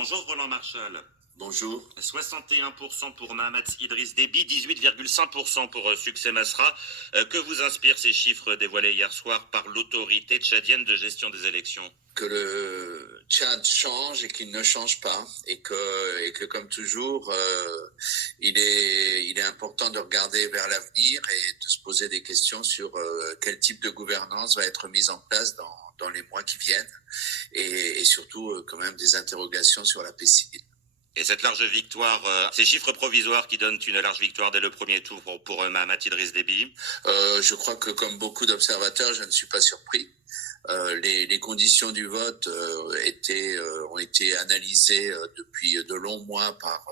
Bonjour Roland Marshall. Bonjour. 61% pour Mahamat Idriss Déby, 18,5% pour Succès Masra. Que vous inspirent ces chiffres dévoilés hier soir par l'autorité tchadienne de gestion des élections? Que le Tchad change et qu'il ne change pas, et que comme toujours, il est important de regarder vers l'avenir et de se poser des questions sur quel type de gouvernance va être mise en place dans les mois qui viennent, et surtout quand même des interrogations sur la paix civile. Et cette large victoire, ces chiffres provisoires qui donnent une large victoire dès le premier tour pour Mahamat Idriss Déby? Je crois que comme beaucoup d'observateurs, je ne suis pas surpris. Les conditions du vote ont été analysées depuis de longs mois par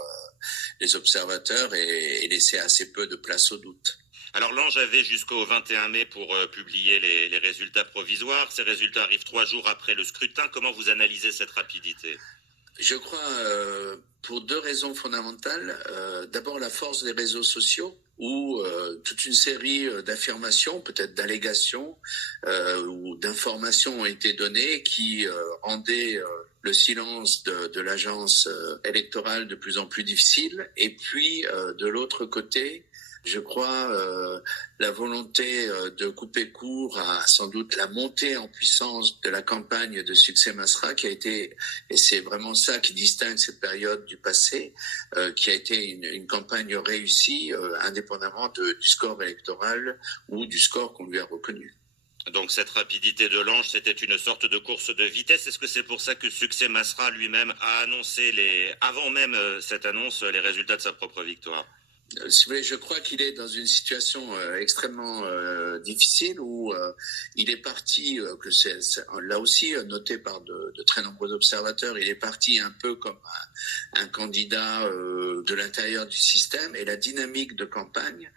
les observateurs et laissé assez peu de place au doute. Alors l'Ange avait jusqu'au 21 mai pour publier les résultats provisoires. Ces résultats arrivent 3 jours après le scrutin. Comment vous analysez cette rapidité? Je crois pour deux raisons fondamentales. D'abord, la force des réseaux sociaux, où toute une série d'affirmations, peut-être d'allégations ou d'informations ont été données qui rendaient le silence de l'agence électorale de plus en plus difficile. Et puis, de l'autre côté, je crois la volonté de couper court à sans doute la montée en puissance de la campagne de Succès Masra, qui a été, et c'est vraiment ça qui distingue cette période du passé, qui a été une campagne réussie, indépendamment du score électoral ou du score qu'on lui a reconnu. Donc cette rapidité de l'Ange, c'était une sorte de course de vitesse. Est-ce que c'est pour ça que Succès Masra lui-même a annoncé avant même cette annonce, les résultats de sa propre victoire? Si vous voulez, je crois qu'il est dans une situation extrêmement difficile où il est parti, c'est là aussi noté par de très nombreux observateurs, il est parti un peu comme un candidat de l'intérieur du système, et la dynamique de campagne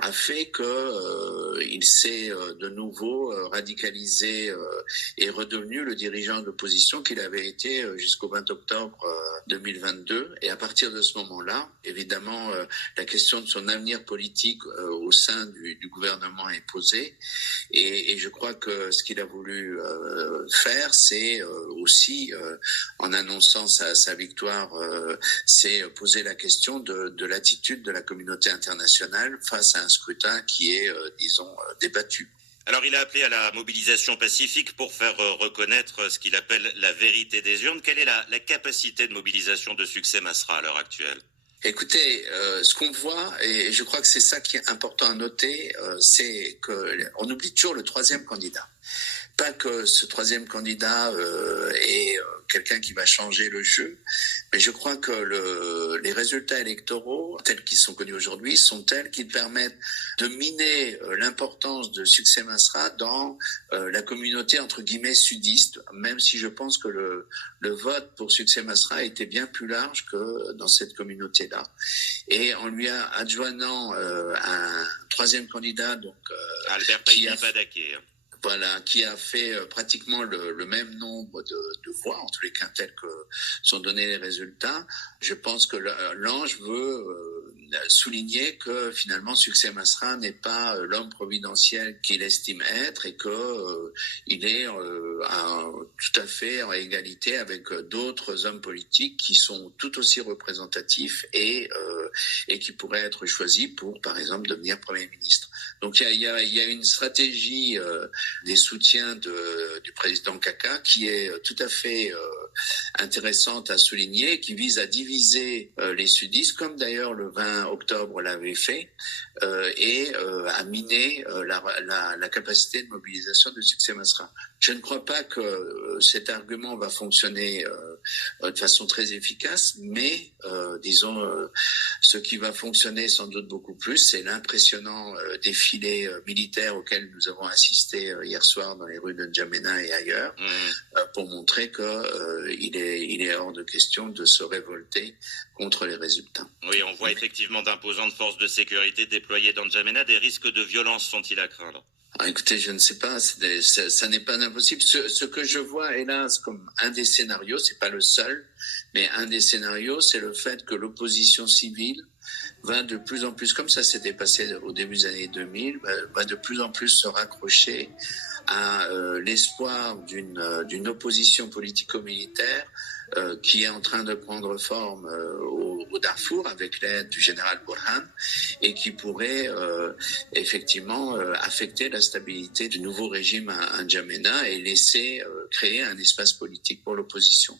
a fait qu'il s'est de nouveau radicalisé et redevenu le dirigeant de l'opposition qu'il avait été jusqu'au 20 octobre 2022. Et à partir de ce moment-là, évidemment, la question de son avenir politique au sein du gouvernement est posée. Et je crois que ce qu'il a voulu faire, c'est aussi, en annonçant sa victoire, c'est poser la question de l'attitude de la communauté internationale face à un scrutin qui est, disons, débattu. Alors il a appelé à la mobilisation pacifique pour faire reconnaître ce qu'il appelle la vérité des urnes. Quelle est la capacité de mobilisation de Succès Masra à l'heure actuelle? Écoutez, ce qu'on voit, et je crois que c'est ça qui est important à noter, c'est qu'on oublie toujours le troisième candidat. Pas que ce troisième candidat est quelqu'un qui va changer le jeu, mais je crois que les résultats électoraux, tels qu'ils sont connus aujourd'hui, sont tels qu'ils permettent de miner l'importance de Succès Masra dans la communauté entre guillemets sudiste, même si je pense que le vote pour Succès Masra était bien plus large que dans cette communauté-là. Et en lui adjoignant un troisième candidat, donc Albert Païni-Badaké. Voilà, qui a fait pratiquement le même nombre de voix, en tous les cas tels que sont donnés les résultats. Je pense que l'Ange veut souligner que finalement Succès Masra n'est pas l'homme providentiel qu'il estime être, et que il est tout à fait en égalité avec d'autres hommes politiques qui sont tout aussi représentatifs et qui pourraient être choisis pour, par exemple, devenir Premier ministre. Donc il y a une stratégie des soutiens du président Kaka qui est tout à fait intéressante à souligner, qui vise à diviser les sudistes, comme d'ailleurs le 20 octobre l'avait fait, et à miner la capacité de mobilisation de Succès Masra. Je ne crois pas que cet argument va fonctionner de façon très efficace, mais disons, ce qui va fonctionner sans doute beaucoup plus, c'est l'impressionnant défilé militaire auquel nous avons assisté hier soir dans les rues de N'Djamena et ailleurs, pour montrer qu'il est hors de question de se révolter contre les résultats. Oui, on voit effectivement d'imposantes forces de sécurité déployées dans N'Djamena. Des risques de violence sont-ils à craindre? Ah, écoutez, je ne sais pas, ça n'est pas impossible. Ce que je vois, hélas, comme un des scénarios, c'est pas le seul, mais un des scénarios, c'est le fait que l'opposition civile va de plus en plus, comme ça s'était passé au début des années 2000, va de plus en plus se raccrocher à l'espoir d'une opposition politico-militaire qui est en train de prendre forme au Darfour avec l'aide du général Burhan et qui pourrait effectivement affecter la stabilité du nouveau régime à N'Djamena et laisser créer un espace politique pour l'opposition.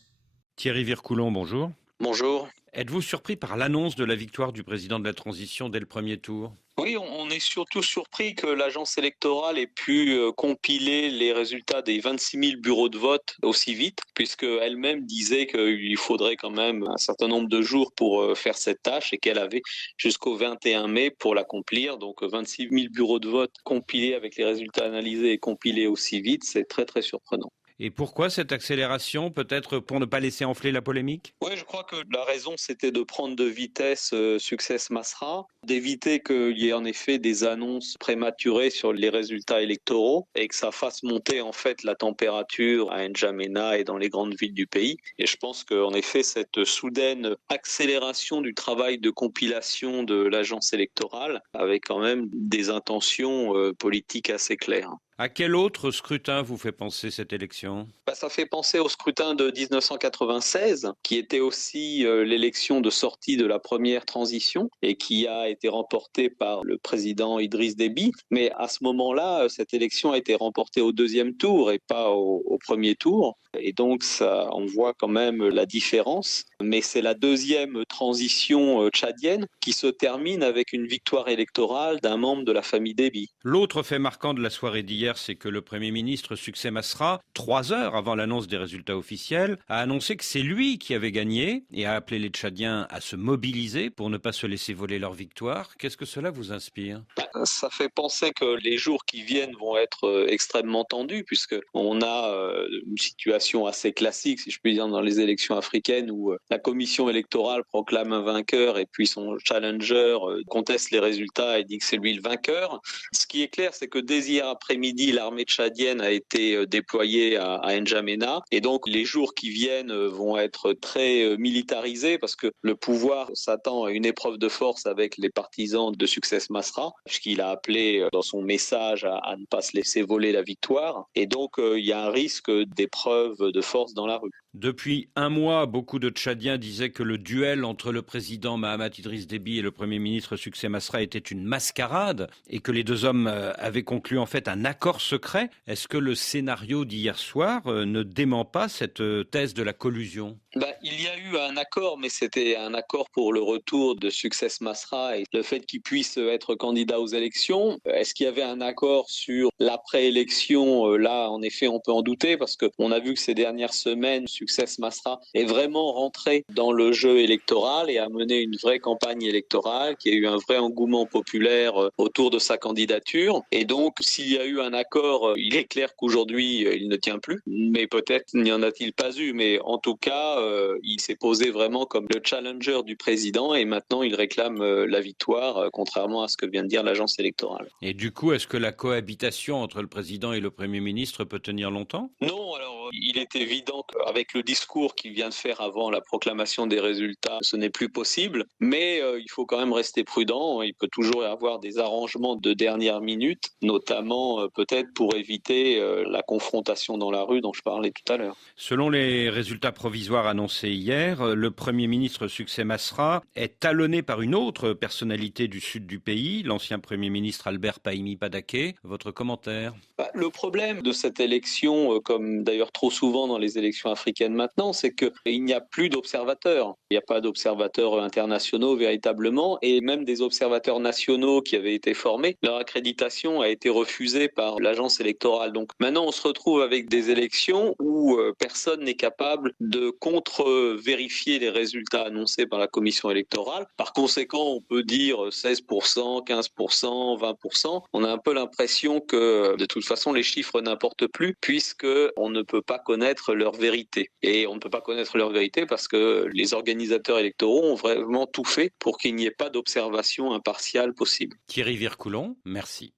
Thierry Vircoulon, bonjour. Bonjour. Êtes-vous surpris par l'annonce de la victoire du président de la transition dès le premier tour ? Oui, on est surtout surpris que l'agence électorale ait pu compiler les résultats des 26 000 bureaux de vote aussi vite, puisqu'elle-même disait qu'il faudrait quand même un certain nombre de jours pour faire cette tâche et qu'elle avait jusqu'au 21 mai pour l'accomplir. Donc 26 000 bureaux de vote compilés avec les résultats analysés et compilés aussi vite, c'est très très surprenant. Et pourquoi cette accélération ? Peut-être pour ne pas laisser enfler la polémique ? Oui, je crois que la raison, c'était de prendre de vitesse Success Masra, d'éviter qu'il y ait en effet des annonces prématurées sur les résultats électoraux et que ça fasse monter en fait la température à N'Djamena et dans les grandes villes du pays. Et je pense qu'en effet, cette soudaine accélération du travail de compilation de l'agence électorale avait quand même des intentions politiques assez claires. À quel autre scrutin vous fait penser cette élection ? Ça fait penser au scrutin de 1996, qui était aussi l'élection de sortie de la première transition et qui a été remportée par le président Idriss Déby. Mais à ce moment-là, cette élection a été remportée au deuxième tour et pas au premier tour. Et donc, ça, on voit quand même la différence. Mais c'est la deuxième transition tchadienne qui se termine avec une victoire électorale d'un membre de la famille Déby. L'autre fait marquant de la soirée d'hier, c'est que le Premier ministre Succès Masra, 3 heures avant l'annonce des résultats officiels, a annoncé que c'est lui qui avait gagné et a appelé les Tchadiens à se mobiliser pour ne pas se laisser voler leur victoire. Qu'est-ce que cela vous inspire ? Ça fait penser que les jours qui viennent vont être extrêmement tendus, puisqu'on a une situation assez classique, si je puis dire, dans les élections africaines où la commission électorale proclame un vainqueur et puis son challenger conteste les résultats et dit que c'est lui le vainqueur. Ce qui est clair, c'est que dès hier après-midi, l'armée tchadienne a été déployée à N'Djamena et donc les jours qui viennent vont être très militarisés parce que le pouvoir s'attend à une épreuve de force avec les partisans de Success Masra, puisqu'il a appelé dans son message à ne pas se laisser voler la victoire. Et donc, il y a un risque d'épreuve de force dans la rue. Depuis un mois, beaucoup de Tchadiens disaient que le duel entre le président Mahamat Idriss Déby et le Premier ministre Succès Masra était une mascarade et que les deux hommes avaient conclu en fait un accord secret. Est-ce que le scénario d'hier soir ne dément pas cette thèse de la collusion ? Il y a eu un accord, mais c'était un accord pour le retour de Success Masra et le fait qu'il puisse être candidat aux élections. Est-ce qu'il y avait un accord sur l'après-élection ? Là, en effet, on peut en douter parce qu'on a vu que ces dernières semaines, Success Masra est vraiment rentré dans le jeu électoral et a mené une vraie campagne électorale qui a eu un vrai engouement populaire autour de sa candidature. Et donc, s'il y a eu un accord, il est clair qu'aujourd'hui, il ne tient plus. Mais peut-être n'y en a-t-il pas eu. Mais en tout cas, il s'est posé vraiment comme le challenger du président et maintenant il réclame la victoire, contrairement à ce que vient de dire l'agence électorale. Et du coup, est-ce que la cohabitation entre le président et le Premier ministre peut tenir longtemps ? Non, alors il est évident qu'avec le discours qu'il vient de faire avant la proclamation des résultats, ce n'est plus possible, mais il faut quand même rester prudent. Il peut toujours y avoir des arrangements de dernière minute, notamment peut-être pour éviter la confrontation dans la rue dont je parlais tout à l'heure. Selon les résultats provisoires annoncés hier, le Premier ministre Succès Masra est talonné par une autre personnalité du sud du pays, l'ancien Premier ministre Albert Pahimi Badaké. Votre commentaire ? Le problème de cette élection, comme d'ailleurs trop souvent dans les élections africaines maintenant, c'est qu'il n'y a plus d'observateurs. Il n'y a pas d'observateurs internationaux véritablement, et même des observateurs nationaux qui avaient été formés, leur accréditation a été refusée par l'agence électorale. Donc maintenant, on se retrouve avec des élections où personne n'est capable de contre-vérifier les résultats annoncés par la commission électorale. Par conséquent, on peut dire 16%, 15%, 20%. On a un peu l'impression que de toute façon, les chiffres n'importent plus puisqu'on ne peut pas connaître leur vérité. Et on ne peut pas connaître leur vérité parce que les organisateurs électoraux ont vraiment tout fait pour qu'il n'y ait pas d'observation impartiale possible. Thierry Vircoulon, merci.